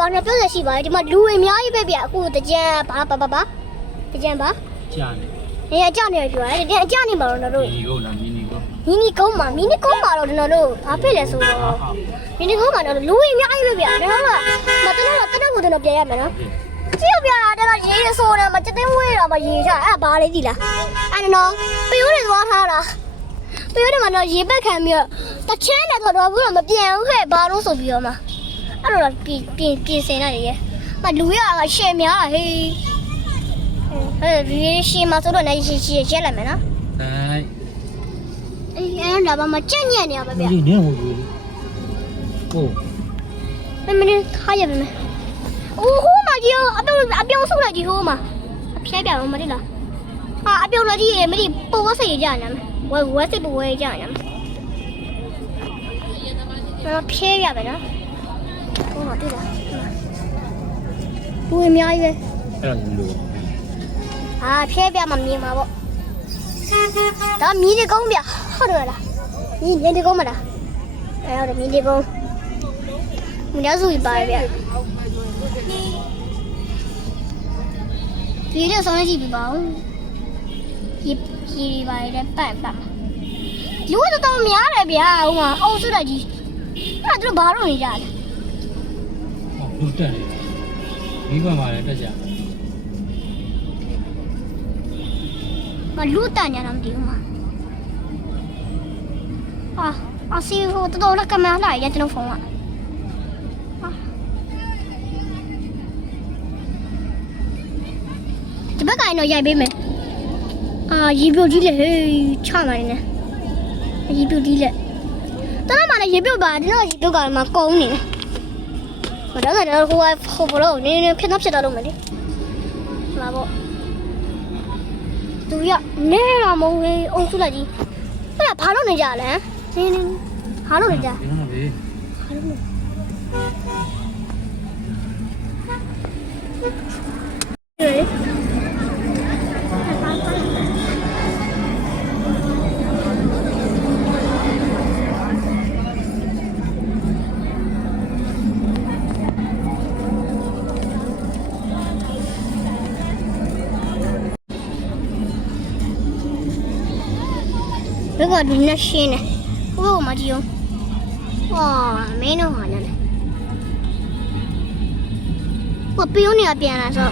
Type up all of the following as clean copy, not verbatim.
ဘာနဲ့ပြောရရှိပါလဲဒီမှာလူအများကြီးပဲဗျအခုတကြံဘာတကြံပါကြာနေနေရကြနေပြောတယ်ဒီအကြနေမှာတော့တို့ မီနီကုန်းလားမီနီကုန်း မီနီကုန်းမှာတော့ကျွန်တော်တို့ဘာဖြစ်လဲဆိုတော့မီနီကုန်းမှာတော့လူအများကြီးပဲဗျကျွန်တော်ကမတန်းတော့ကိုကျွန်တော်ပြန်ရမယ်နော်ကြည့်ပြတာတော့ရေးရဆိုတော့မစတဲ့ဝေးတော့မရေးချအဲ့ဘာလေးကြည့်လားအဲ့နော်ပြိုးတွေသွားထားတာပြိုးတွေမှာတော့ရေပက်ခံပြီးတော့တချမ်းနဲ့တော့ဘူးတော့မပြန်ဘူးခဲ့ဘာလို့ဆိုပြီးတော့မှအဲ့လိုတော့ပြင်စင်နေတယ်မလူရရှယ်များတာဟေးဒီရှယ်မှာဆိုတော့လည်းရှယ်ရက်လိုက်မယ်နော်အဲ့ဒါဘာမှကြက်ညက်နေရပါဗျာဒီနေဟိုကိုမင်းထားရပါမယ်အိုးဟိုမှာကြီးအပြောင်းဆုပ်လိုက်ကြီးဟိုမှာအဖျက်ပြအောင်မသိလားအပြောင်းလိုက်ကြီးမသိပိုဝစိတ်ကြနေမှာဝဲစိတ်ပိုဝဲကြနေမှာဖျက်ရပါနော်ဟိုမှာတွေ့လားလူအများကြီးပဲအဲ့ဒါလူဖျက်ပြမှမြင်မှာပေါ့ဒါမြင်းတကုန်းဗျဟုတ်တယ်လားမြင်းတကုန်းမလားဟုတ်တယ်မြင်းတကုန်းမင်းစုပါဗျဒီလိုဆောင်ကြည့်ပြပါဦးဒီပါရတဲ့ပတ်လူတော့များတယ်ဗျာဟိုမှာအုပ်စုလိုက်ကြီးအဲ့ဒါတို့ဘာလို့နေကြလဲလူတက်နေမိဘမှာလည်းတက်ကြမလူတက်ညာတော့မသိဘူးမှာအစီဟိုတော်ကမလာရတဲ့ဖုန်းကဒီဘက်ကတော့ရိုက်ပေးမယ်ရေပြုတ်ကြီးလေဟေးချမှာနေရေပြုတ်ကြီးလေတော်မှလည်းရေပြုတ်ပါဒီတော့ရေပြုတ်ကမှကုန်းနေတယ်ဘာတော့ဟိုဘလို့နင်းဖြစ်တော့လို့မလေးလာပေါ့သူရနဲလာမုံလေးအုံစုလိုက်ကြီးအဲ့ဒါဘာလို့နေကြလဲနင်းဘာလို့နေကြဒီမှာပဲဘယ်ကဒူးနဲ့ရှင်းနေဘို့မကြည့်အောင်မင်းတို့ဟာလည်းဘာပြောနေရပြန်လာဆို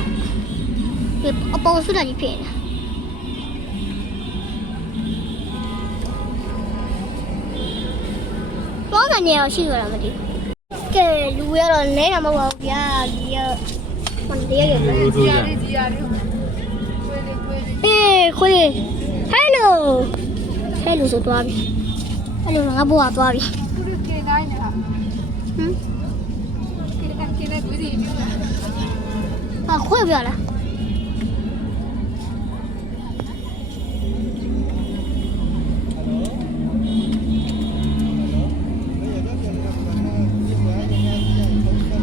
အပေါ်စုတာကြီးဖြစ်နေဘောကနေရရှိရတာမသိကဲလူရတော့လဲတာမဟုတ်ပါဘူးဗျာဒီရမန်ဒီရရကြီးခွေးဟယ်လိုဟဲ့လို့ဆိုသွားပြီအဲ့လိုငါဘွားသွားပြီကေတိုင်းနေတာကေတိုင်းကိုစီပြောခွေးပြလား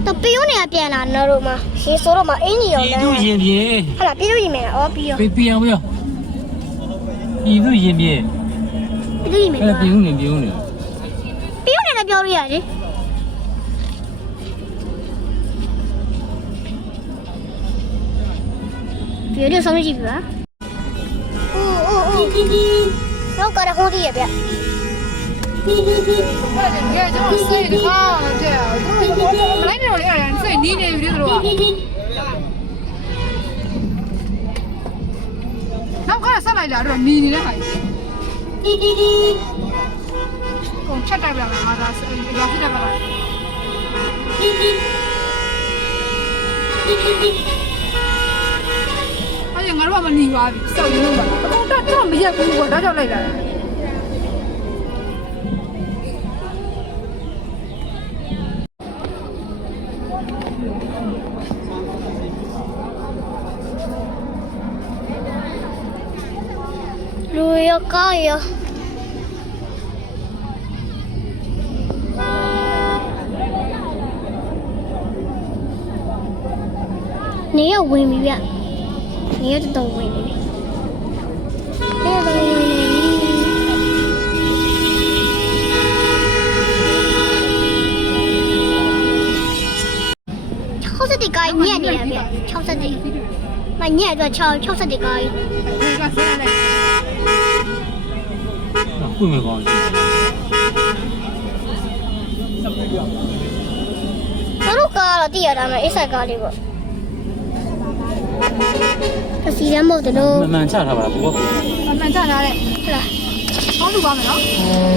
တပီးဦးနေပြန်လာတော့မှရေဆိုတော့မှအင်းကြီးရောလဲပြည်သူရင်ပြေဟုတ်လားပြည်သူရင်မယ်ပြီးရောပြည်အောင်ပြောပြည်သူရင်ပြေပြည်ဦးနေပြည်ဦးနေလည်းပြောလို့ရတယ်ပြည်ဦးဆောင်ကြည့်ပါအိုးတော့ကတော့ဟိုဒီရဗျဟုတ်တယ်ကျွန်တော်စိတ်တခါတော့တဲ့မလိုက်တော့လေအဲ့ဒါစိတ်နီးနေပြီလေတို့ကနောက်ကဆက်လိုက်လာတော့နီးနေတဲ့ဟာကုန်ချက်တိုက်ပြလာမှာဒါရွာဖြစ်တယ်ပါလားအဲ့ငါတို့ကမနီးပါဘူးစောက်ရင်းလို့ပါတော့မရက်ဘူးပေါ့ဒါကြောင့်လိုက်လာတာလူရကားရနေရဝင်ပြီဗျနေရတော့ဝင်ပြီနေရတော့ဝင်ပြီ ညက်နေရဗျ60မညက်တော့60ကားကြီး ဒီကဆွဲရတယ် ပွင့်မကောင်းဘူး တို့ကားတော့တည်ရတာမယ်အိဆက်ကားလေးပေါ့အစီရမ်းမဟုတ်တို့ မမှန်ချထားပါလားကိုက အမှန်ချထားတဲ့ ဟုတ်လား ဟောင်းလူပါမယ်နော်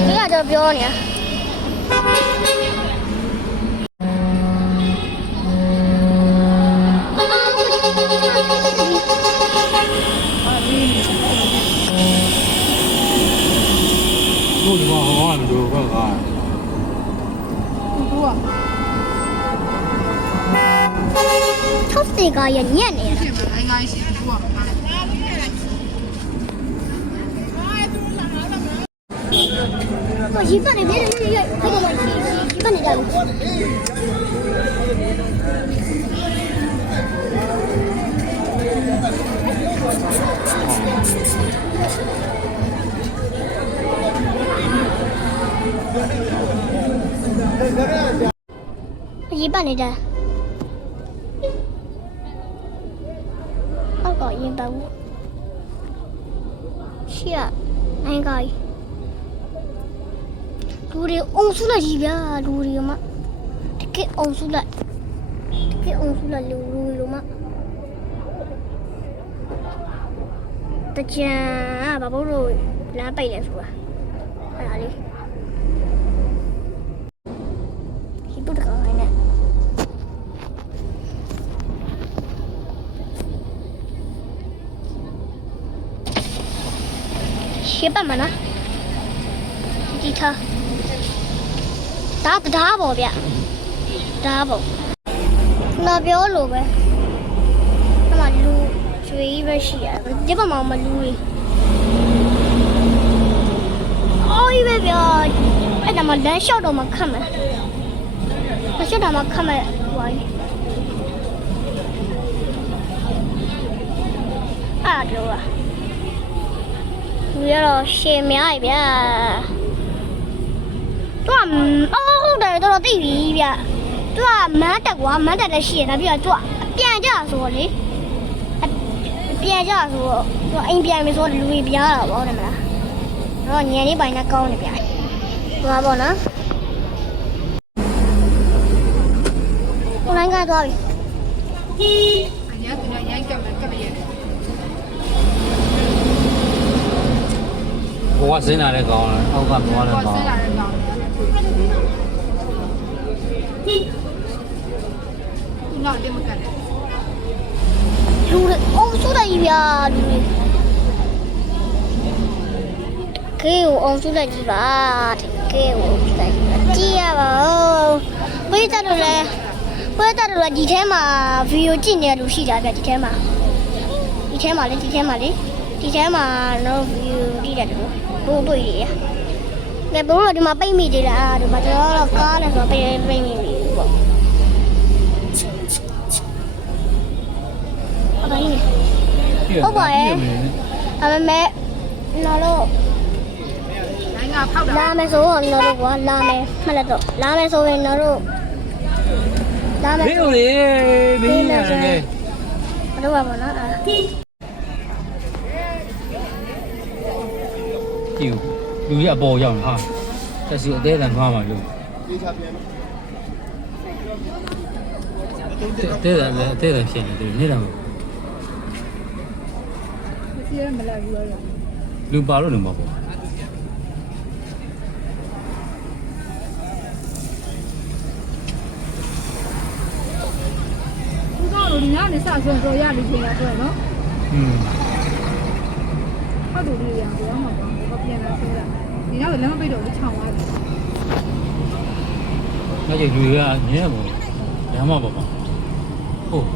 ဒီကတော့ပြောနေရကိုကဟောတယ်တို့က ဘူးက 60ကားရညက်နေရ ရှင်းမှာအင်္ဂါရှိဘူးက ရေပတ်နေပြီရေခိုင်ပါရေပတ်နေကြဘူးရေပတ်နေကြဟုတ်ကောရေပတ်ဘူးရှေ့အင်္ဂါကြီးလူတွေအုံစုလိုက်ကြီးဗျာလူတွေမှတကယ်အုံစုလိုက်လူတွေမှတကြံဘာဘို့လို့လမ်းပိတ်တယ်ဆိုတာအဲ့ဒါလေးဒီပုတ်တကောင်းနဲ့ရှင်းပါမလားဒီထားဒါပေါ့ဗျဒါပေါ့နော်ပြောလို့ပဲအမလူရွှေကြီးပဲရှိရတယ်ဒီဘက်မှာမလူကြီးအော်ကြီးပဲဗျအဲ့ဒါမှလမ်းလျှောက်တော့မှခတ်မယ်လျှောက်တော့မှခတ်မယ်ဟိုကြီးအားတော့လူရတော့ရှည်များပြီဗျာသူကဟုတ်တယ်တော့သိပြီဗျသူကမန်းတက်ကွာမန်းတက်လည်းရှိရတာပြီးတော့သူကပြန်ကြဆိုတော့လေပြန်ကြဆိုတော့သူအိမ်ပြန်ပြီဆိုတော့လူကြီးပြားတာပေါ့တယ်မလားတော့ညံလေးပိုင်းနဲ့ကောင်းနေဗျာဟိုပါပေါ့နော်ကိုနိုင်ကတော့ပြီ အညာသူနဲ့ရိုက်ကပ်မယ်ကပ်ရတယ် ကိုကစင်းလာတဲ့ကောင်းလားအောက်ကသွားတဲ့ ကို ကော ဆ င်း င်းလာတဲ့ကောင်ခုနောက်တင်မကတ်တယ် လူတွေအုံစုလိုက်ကြီးဗျာလူတွေကေကိုအုံစုလိုက်ကြီးပါကေကိုအုံစုလိုက်ကြည့်ရပါဦးဘယ်တက်တော့လဲဘယ်တက်တော့ဒီထဲမှာဗီဒီယိုကြည့်နေတဲ့လူရှိတာဗျဒီထဲမှာလေဒီထဲမှာတော့ဗီဒီယိုကြည့်တယ်လို့ဘိုးတွေ့ရငါဘိုးတို့ဒီမှာပိတ်မိသေးတာဒီမှာကျွန်တော်တော့ကားနဲ့ဆိုပိတ်မိပြီပေါ့ဟုတ်ပါရဲ့အမေနော်လို့ နိုင်ငံဖောက်တာ လာမယ်ဆိုတော့နော်တို့ကွာလာမယ်မှတ်လက်တော့လာမယ်ဆိုရင်နော်တို့လာမယ် မင်းတို့လေမင်းရတယ်လေ ဘယ်လိုပါမလဲအာ ကြည့်လူကြီးအပေါ်ရောက်ဟာတက်စီအသေးတန်သွားမှလို့အသေးတန်ဖြစ်နေတယ်နေတော့ စီးရမလာဘူးရော လူပါလို့လည်းမဟုတ်ဘူး ခုတော့လူများနေစဆုံးတော့ရလိမ့်ရှင်ရတော့နော် ဟုတ်တယ်လေရအောင်ပြောမှာပေါ့ဘာပြန်လာဆိုတာဒီတော့လည်းမပိတ်တော့ဘူးခြောင်သွားတယ် ငါကြည့်လူကညံ့ပေါ့ညမ်းမပေါ့ဟုတ်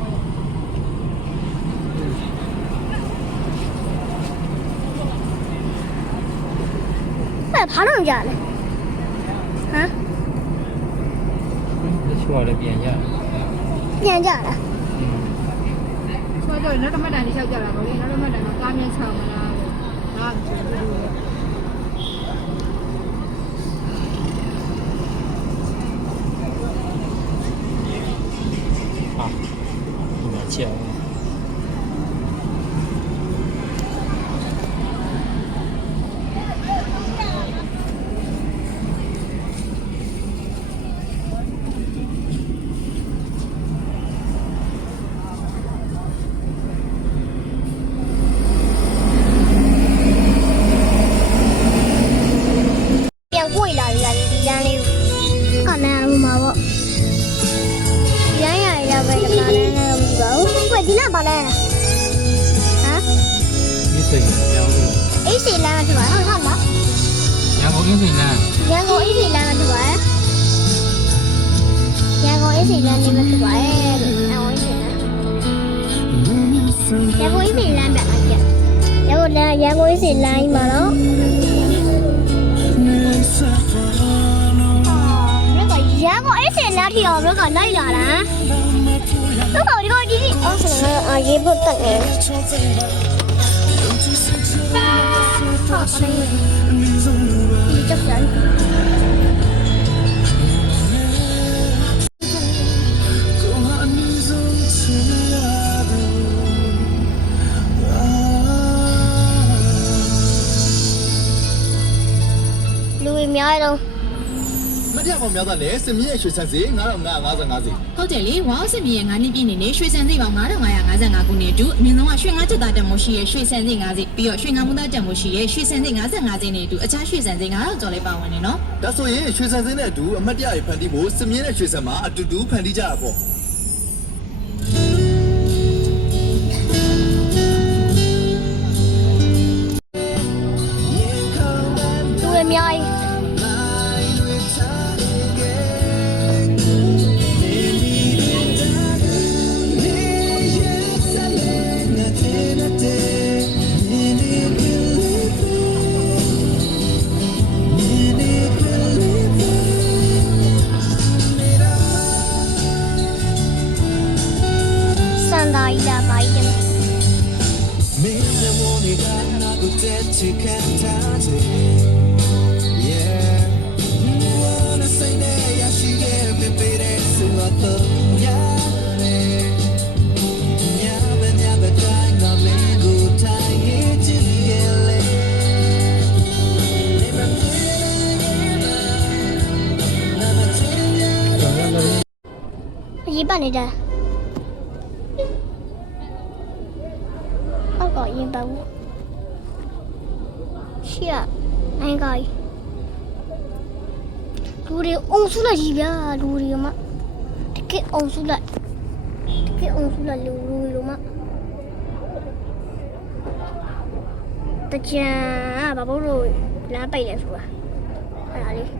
အဲ့ဘာလို့ကြလဲဟမ် ချွာလည်းပြန်ရ ပြန်ကြလား ဆိုတော့နောက်တစ်မှတ်တန်လေးလျှောက်ကြတာပေါ့လေနောက်တစ်မှတ်တန်တော့ကားမြန်းချောင်မလားဟာဆိုပြီးတော့ ဟာ ချက်အောင် ပြန်ကိုလာရဒီလမ်းလေးကလမ်းလို့မှာပေါ့ရမ်းရရပဲဒီလမ်းလေးနဲ့မကြည့်ပါဘူးကိုဒီလမ်းပါလဲဟမ် ဒီစိတ်ကြောင်းလို့ အေးစီလမ်းဖြစ်ပါဟုတ်ဟုတ်လား ရန်ကုန်အင်းစိန်လမ်း ရန်ကုန်အေးစီလမ်းဖြစ်ပါရန်ကုန်အေးစီလမ်းနေမှာဖြစ်ပါရန်ကုန်အေးစီလမ်းရန်ကုန်အေးစီလမ်းแบบအကျရန်ကုန်အေးစီလမ်းမှာတော့ရန်ကုန်အေးစီလမ်းထီအောင်ဘက်ကလိုက်လာတာတော့ဒီကောဒီအော်ဆိုတော့ရေပုတ်တက်နေဟာဆိုင်ဒီချက်စမ်းလူများတော့ မတရားပေါင်းများသားလဲစမြင့်ရဲ့ရွှေဆန်းစီ9555စီ ဟုတ်တယ်လေဝါစစ်မြေရဲ့9နှစ်ပြည့်နေနေရွှေစံစိတ်ပေါင်း9555ခုနှစ်အတူအမြင့်ဆုံးကရွှေငါးချက်သားတန်မိုးရှိရဲ့ရွှေစံစိတ်5စီပြီးတော့ရွှေငါးမူသားတန်မိုးရှိရဲ့ရွှေစံစိတ်55စီနဲ့အတူအခြားရွှေစံစိတ်9000ကျော်လေးပါဝင်နေနော် ဒါဆိုရင်ရွှေဆန်းစင်းနဲ့အတူအမတ်တရားရဖန်တီးဖို့စမြင့်ရဲ့ရွှေဆန်းမှာအတူတူဖန်တီးကြတာပေါ့ လူအများကြီးစန္ဒာကြီးလာပါကြီးတယ် မင်းရဲ့ဝန်းတွေကနာကိုတက်ချစ်ခံထားစေ Yeah you wanna say that ya she get me baby so I thought yeah yeah ben ya the time na me go tie it to the ရေပတ်နေတာအောက်ကောရင်ပတ်ဘူးရှေ့ကနိုင်ကိုင်းလူတွေအုံစုလိုက်ကြီးဗျာလူတွေကမှတကယ်အုံစုလိုက်လူတွေမှတကြံဘာလို့လမ်းပိတ်လဲဆိုတာအဲ့ဒါလေး